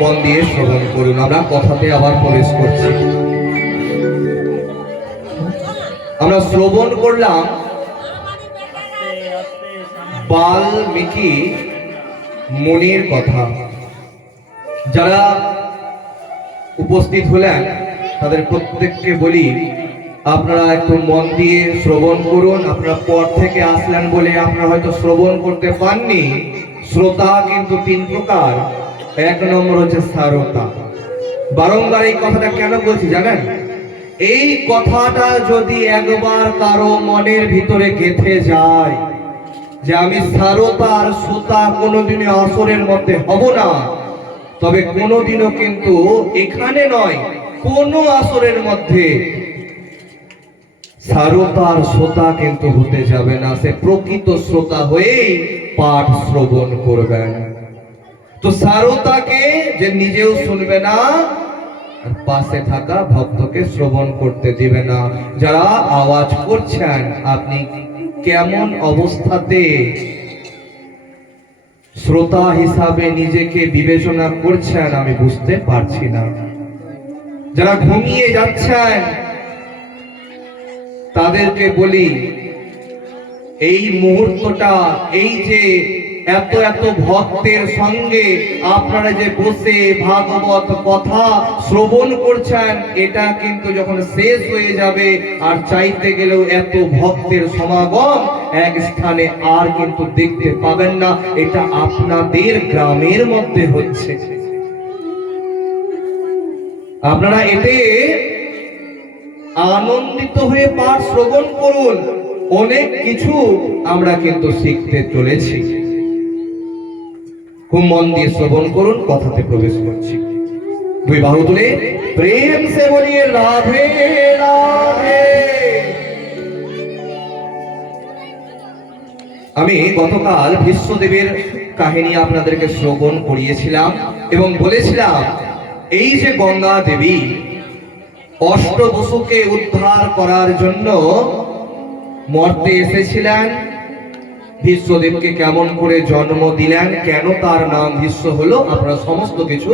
মন দিয়ে শ্রবণ করুন। আমরা কথাতে আবার প্রবেশ করছি। আমরা শ্রবণ করলাম, বাল্মীকি মনির কথা। যারা উপস্থিত হলেন, তাদের প্রত্যেককে বলি, আপনারা একটু মন দিয়ে শ্রবণ করুন। আপনারা পর থেকে আসলেন বলে আপনারা হয়তো শ্রবণ করতে পাননি। শ্রোতা কিন্তু তিন প্রকার। এক নম্বর হচ্ছে সারতা। বারংবার এই কথাটা কেন বলছি জানেন? এই কথাটা যদি একবার কারও মনের ভিতরে গেথে যায় যে আমি সারতা আর শ্রোতা কোনোদিনই আসরের মধ্যে হব না, তবে কোনোদিনও কিন্তু এখানে নয়, কোন আসরের মধ্যে সারতা আর শ্রোতা কিন্তু হতে যাবে না। সে প্রকৃত শ্রোতা হয়েই পাঠ শ্রবণ করবেন। তো সারতাকে যে নিজেও শুনবে না পাশে থাকা ভক্তকে শ্রবণ করতে দিবে না। যারা আওয়াজ করছেন, আপনি কেমন অবস্থাতে শ্রোতা হিসাবে নিজেকে বিবেচনা করছেন, আমি বুঝতে পারছি না। যারা ঘুমিয়ে যাচ্ছেন, তাদেরকে বলি, এই মুহূর্তটা, এই যে এত এত ভক্তের সঙ্গে আপনারা যে বসে ভাগবত কথা শ্রবণ করছেন, এটা কিন্তু যখন শেষ হয়ে যাবে আর চাইতে গেলেও এত ভক্তের সমাগম এক স্থানে আর কিন্তু দেখতে পাবেন না, এটা আপনাদের গ্রামের মধ্যে হচ্ছে। আপনারা এতে আনন্দিত হয়ে পাঠ শ্রবণ করুন, অনেক কিছু আমরা কিন্তু শিখতে চলেছি। খুব মন দিয়ে শ্রবণ করুন, কথাতে প্রবেশ করছি। দুই বাহু তুলে, প্রেম সে বলিয়ে রাধে রাধে আমি গতকাল বিশ্বদেবের কাহিনী আপনাদেরকে শ্রবণ করিয়েছিলাম এবং বলেছিলাম, এই যে গঙ্গা দেবী অষ্টবসুকে উদ্ধার করার জন্য মর্তে এসেছিলেন বিশ্বদেবকে কেমন করে জন্ম দিলেন, কেন তার নাম বিশ্ব হলো, আপনারা সমস্ত কিছু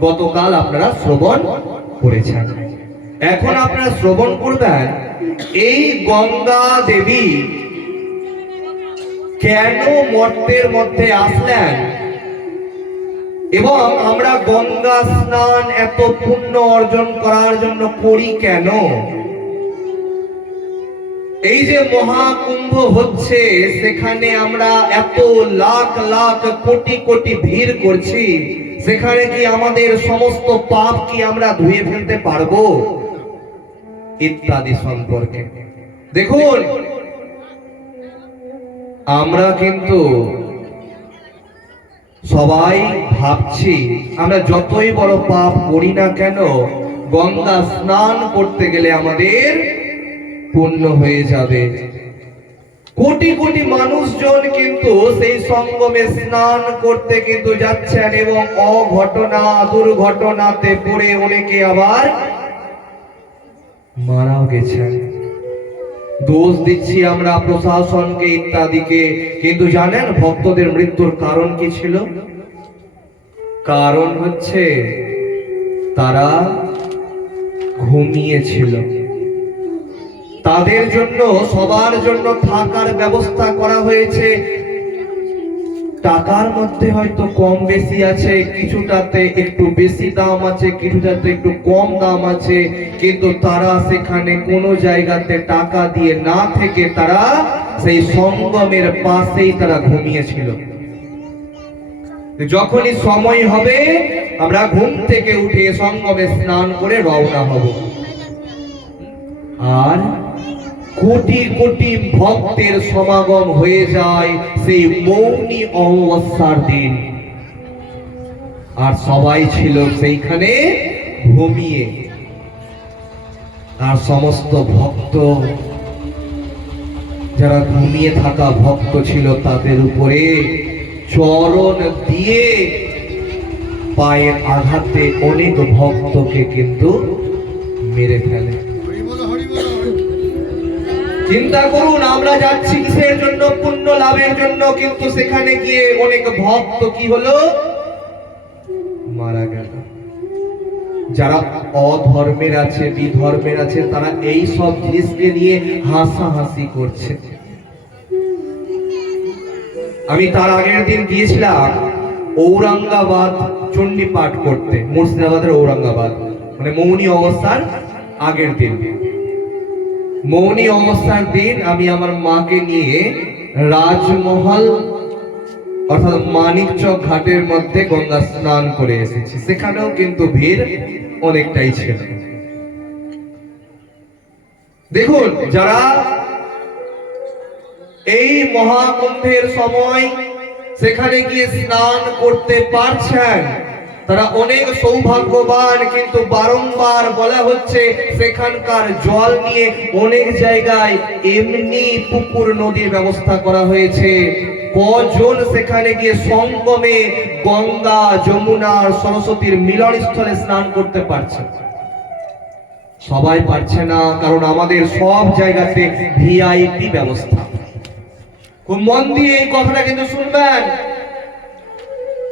গতকাল আপনারা শ্রবণ করেছেন। এখন আপনারা শ্রবণ করবেন, এই গঙ্গা দেবী কেন মর্তের মধ্যে আসলেন? এবং আমরা গঙ্গা স্নান এত পুণ্য অর্জন করার জন্য করি কেন? এই যে মহাকুম্ভ হচ্ছে, সেখানে আমরা এত লাখ লাখ কোটি কোটি ভিড় করছি, সেখানে কি আমাদের সমস্ত পাপ কি আমরা ধুয়ে ফেলতে পারব? ইত্যাদি সম্পর্কে। দেখুন, আমরা কিন্তু সবাই ভাবছি, আমরা যতই বড় পাপ করি না কেন, গঙ্গা স্নান করতে গেলে আমাদের পূর্ণ হয়ে যাবে। কোটি কোটি মানুষজন কিন্তু সেই সঙ্গমে স্নান করতে কিন্তু যাচ্ছেন এবং অঘটনা, দুর্ঘটনাতে পড়ে অনেকে আবার মারাও গেছেন। দোষ দিচ্ছি আমরা প্রশাসনকে ইত্যাদিকে। কিন্তু জানেন ভক্তদের মৃত্যুর কারণ কি ছিল? কারণ হচ্ছে তারা ঘুমিয়েছিল। তাদের জন্য, সবার জন্য থাকার ব্যবস্থা করা হয়েছে। টাকার মধ্যে হয়তো কম বেশি আছে, কিছুটাতে একটু বেশি দাম আছে, কিছুটাতে একটু কম দাম আছে, কিন্তু তারা সেখানে কোনো জায়গাতে টাকা দিয়ে না থেকে তারা সেই সঙ্গমের পাশেই তারা ঘুমিয়েছিল। যখনই সময় হবে, আমরা ঘুম থেকে উঠে সঙ্গমে স্নান করে রওনা হব। আর কোটি কোটি ভক্তের সমাগম হয়ে যায় সেই মৌনী অমাবস্যার দিন। আর সবাই ছিল সেইখানে ঘুমিয়ে। আর সমস্ত ভক্ত, যারা ঘুমিয়ে থাকা ভক্ত ছিল তাদের উপরে চরণ দিয়ে পায়ের আঘাতে অনেক ভক্তকে কিন্তু মেরে ফেলে। চিন্তা করুন, আমরা যাচ্ছি কিসের জন্য? পুণ্য লাভের জন্য। কিন্তু সেখানে গিয়ে অনেক ভক্ত কি হলো? মারা গেল। যারা অধর্মের আছে, বিধর্মের আছে, তারা এই সব জিনিসকে নিয়ে হাসাহাসি করছে। আমি তার আগের দিন গিয়েছিলাম ঔরঙ্গাবাদ চণ্ডী পাঠ করতে, মুর্শিদাবাদের ঔরঙ্গাবাদ। মানে মৌনী অবস্থার আগের দিন। মৌনী অবস্থার দিন আমি আমার মাকে নিয়ে রাজমহল, অর্থাৎ মানিকচক ঘাটের মধ্যে গঙ্গা স্নান করে এসেছি। সেখানেও কিন্তু ভিড় অনেকটাই ছিল। দেখুন, যারা এই মহাকুম্ভের সময় সেখানে গিয়ে স্নান করতে পারছেন তারা অনেক সৌভাগ্যবান, কিন্তু বারংবার বলা হচ্ছে সেখানকার জল নিয়ে অনেক জায়গায় এমনি পুকুর নদীর ব্যবস্থা করা হয়েছে। কজন সেখানে গিয়ে সঙ্গমে গঙ্গা, যমুনা সরস্বতীর মিলন স্থলে স্নান করতে পারছে? সবাই পারছে না, কারণ আমাদের সব জায়গাতে ভিআইপি ব্যবস্থা। খুব মন দিয়ে এই কথাটা কিন্তু শুনবেন।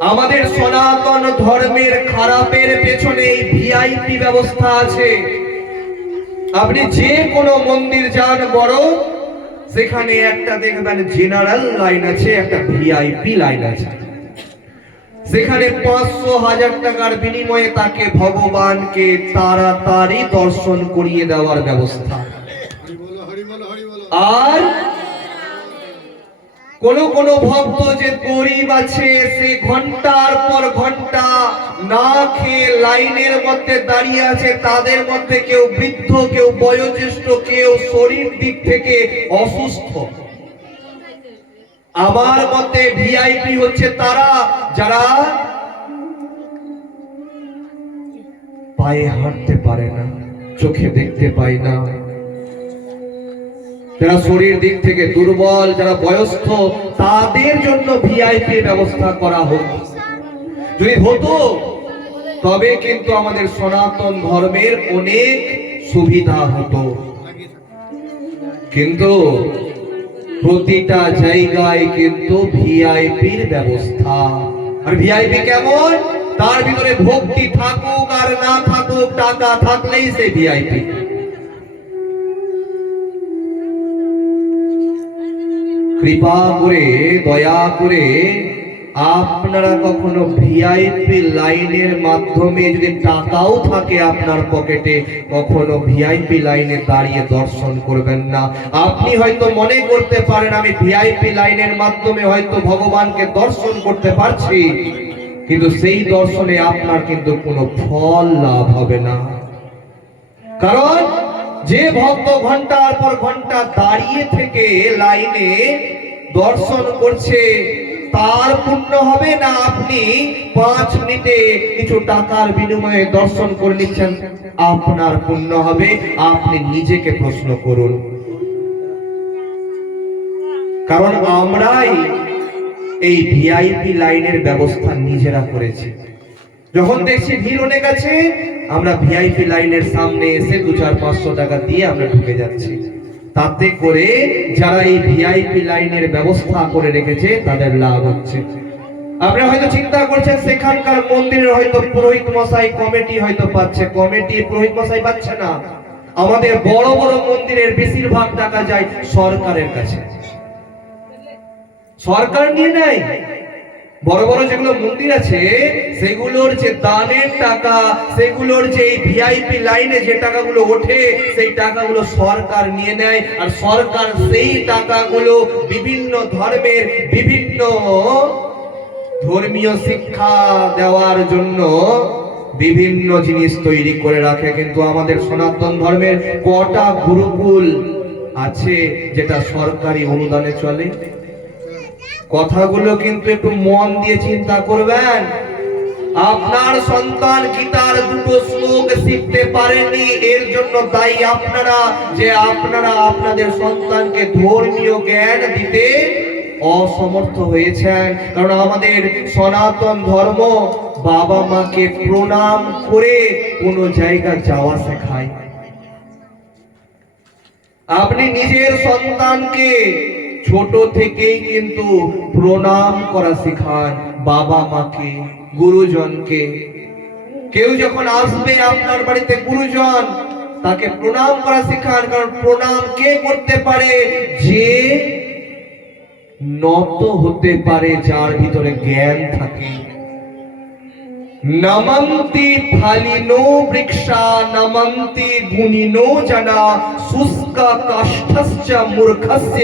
আমাদের সনাতন ধর্মের খারাপের পেছনে এই ভিআইপি ব্যবস্থা আছে। আপনি যে কোনো মন্দির যান বড় সেখানে একটা দেখবেন জেনারেল লাইন আছে একটা ভিআইপি লাইন আছে। সেখানে পাঁচশো হাজার টাকার বিনিময়ে তাকে ভগবানকে তাড়াতাড়ি দর্শন করিয়ে দেওয়ার ব্যবস্থা। আর কোন কোন ভক্ত যে গরিব আছে, সে ঘণ্টার পর ঘণ্টা না খেয়ে লাইনের মধ্যে দাঁড়িয়ে আছে, তাদের মধ্যে কেউ বৃদ্ধ, কেউ বয়োজ্যেষ্ঠ, কেউ শরীর দিক থেকে অসুস্থ। আমার মতে ভিআইপি হচ্ছে তারা যারা পায়ে হাঁটতে পারে না, চোখে দেখতে পায় না। যারা শরীর দিক থেকে দুর্বল, যারা বয়স্ক তাদের জন্য ভিআইপি ব্যবস্থা করা হোক। যদি হতো, তবে কিন্তু আমাদের সনাতন ধর্মের অনেক সুবিধা হতো। কিন্তু প্রতিটা জায়গায় কিন্তু ভিআইপির ব্যবস্থা। আর ভিআইপি কেমন? তার ভিতরে ভক্তি থাকুক আর না থাকুক, টাকা থাকলেই সে ভিআইপি কৃপা করে, দয়া করে আপনারা কখনো ভিআইপি লাইনের মাধ্যমে যদি টাকাও থাকে আপনার পকেটে, কখনো ভিআইপি লাইনে দাঁড়িয়ে দর্শন করবেন না। আপনি হয়তো মনে করতে পারেন, আমি ভিআইপি লাইনের মাধ্যমে হয়তো ভগবানকে দর্শন করতে পারছি, কিন্তু সেই দর্শনে আপনার কিন্তু কোনো ফল লাভ হবে না। কারণ যে ভক্ত ঘণ্টার পর ঘণ্টা দাঁড়িয়ে থেকে লাইনে দর্শন করছে, তার পুণ্য হবে না আপনি পাঁচ মিনিটে কিছু টাকার বিনিময়ে দর্শন করে নিচ্ছেন? আপনার পুণ্য হবে, আপনি নিজেকে প্রশ্ন করুন। কারণ আমরাই এই ভিআইপি লাইনের ব্যবস্থা নিজেরা করেছি। যখন দেখছি ভিড় অনেক আছে আমরা ভিআইপি লাইনের সামনে এসে দু চার পাঁচশো টাকা দিয়ে আমরা ঢুকে যাচ্ছি। তাতে করে যারা এই ভিআইপি লাইনের ব্যবস্থা করে রেখেছে, তাদের লাভ হচ্ছে। আপনারা হয়তো চিন্তা করছেন, সেখানকার মন্দিরের হয়তো পুরোহিত মশাই, কমিটি হয়তো পাচ্ছে। কমিটি পুরোহিত মশাই পাচ্ছে না। আমাদের বড় বড় মন্দিরের বেশিরভাগ টাকা যায় সরকারের কাছে। সরকার নিয়ে নেয়। বড় বড় যেগুলো মন্দির আছে, সেগুলোর যে দানের টাকা, সেগুলোর যে ভিআইপি লাইনে যে টাকাগুলো ওঠে, সেই টাকাগুলো সরকার নিয়ে নেয়। আর সরকার সেই টাকাগুলো বিভিন্ন ধর্মের বিভিন্ন ধর্মীয় শিক্ষা দেওয়ার জন্য বিভিন্ন জিনিস তৈরি করে রাখে। কিন্তু আমাদের সনাতন ধর্মের কটা গুরুকুল আছে যেটা সরকারি অনুদানে চলে? কথাগুলো কিন্তু একটু মন দিয়ে চিন্তা করবেন। আপনার সন্তান গীতার দুটো শ্লোক শিখতে পারেনি? এর জন্য দায়ী আপনারা, যে আপনারা আপনাদের সন্তানকে ধর্মীয় জ্ঞান দিতে অসমর্থ হয়েছেন। কারণ আমাদের সনাতন ধর্ম বাবা মাকে প্রণাম করে কোনো জায়গা যাওয়া শেখায়। আপনি নিজের সন্তানকে ছোট থেকেই কিন্তু প্রণাম করা শেখান বাবা মাকে, গুরুজনকে। কেউ যখন আসবে আপনার বাড়িতে গুরুজন, তাকে প্রণাম করা শেখান, কারণ প্রণাম কে করতে পারে? যে নত হতে পারে, যার ভিতরে জ্ঞান থাকে। নমন্তি ফালিনো বৃক্ষা, নমন্তি গুণিনো জনা শুষ্ক কাষ্ঠস্য মূর্খস্য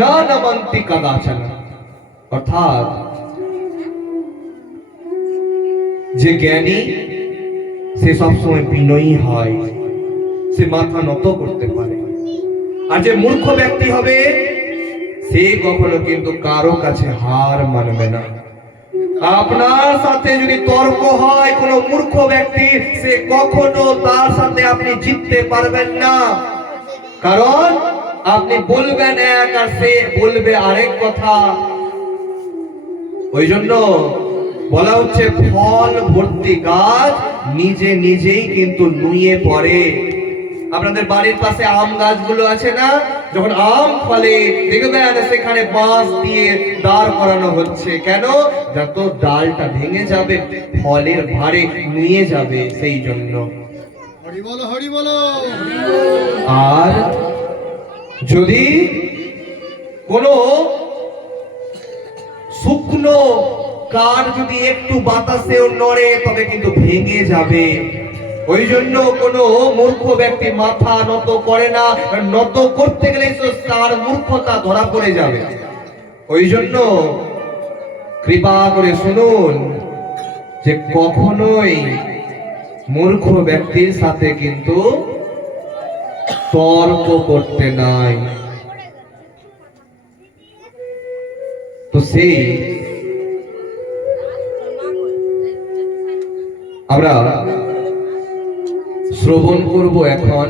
না নমন্তি কদাচন। অর্থাৎ, যে জ্ঞানী, সে সবসময় বিনয়ী হয়, সে মাথা নত করতে পারে। আর যে মূর্খ ব্যক্তি হবে, সে কখনো কিন্তু কারও কাছে হার মানবে না। আপনার সাথে যদি তর্ক হয় কোনো মূর্খ ব্যক্তি, সে কখনো তার সাথে আপনি জিততে পারবেন না। কারণ আপনি বলবেন এক আর সে বলবে আরেক কথা। ওই জন্য বলা হচ্ছে ফল ভর্তি গাছ নিজে নিজেই কিন্তু নুয়ে পড়ে। আপনাদের বাড়ির পাশে আম গাছগুলো আছে না? যখন আম ফলে দেখবেন সেখানে বাঁশ দিয়ে দাঁড় করানো হচ্ছে। কেন? যত ডালটা ভেঙে যাবে, ফলের ভারে নিয়ে যাবে সেই জন্য আর যদি কোনো শুকনো কাঠ যদি একটু বাতাসেও নড়ে, তবে কিন্তু ভেঙে যাবে। ওই জন্য কোনো মূর্খ ব্যক্তি মাথা নত করে না। নত করতে গেলে তার মূর্খতা ধরা পড়ে যাবে। ওই জন্য কৃপা করে শুনুন যে কখনোই মূর্খ ব্যক্তির সাথে কিন্তু তর্ক করতে নাই। তো সেই আমরা শ্রবণ করব এখন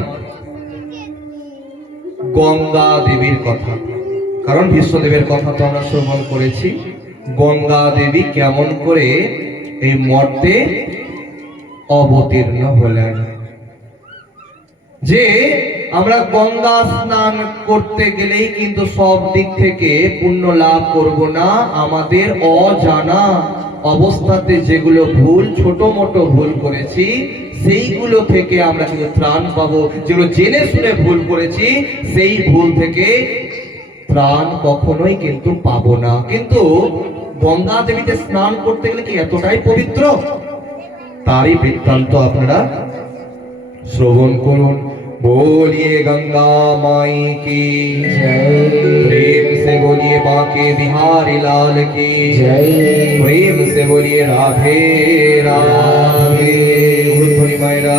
গঙ্গা দেবীর কথা। কারণ বিশ্বদেবের কথা তো আমরা শ্রবণ করেছি। গঙ্গা দেবী কেমন করে এই মর্তে অবতীর্ণ হলেন। যে আমরা গঙ্গা স্নান করতে গেলেই কিন্তু সব দিক থেকে পুণ্য লাভ করব না। আমাদের অজানা অবস্থাতে যেগুলো ভুল ছোট মোটো ভুল করেছি, সেইগুলো থেকে আমরা কিন্তু ত্রাণ পাবো। যেগুলো জেনে শুনে ভুল করেছি, সেই ভুল থেকে ত্রাণ কখনোই কিন্তু পাবো না। কিন্তু গঙ্গা দেবীতে স্নান করতে গেলে কি এতটাই পবিত্র? তারই বৃত্তান্ত আপনারা। শ্রবণ করুন। बोलिए गंगा माई की प्रेम से बोलिए बाके बिहारी लाल की प्रेम से बोलिए राधे राधे मायरा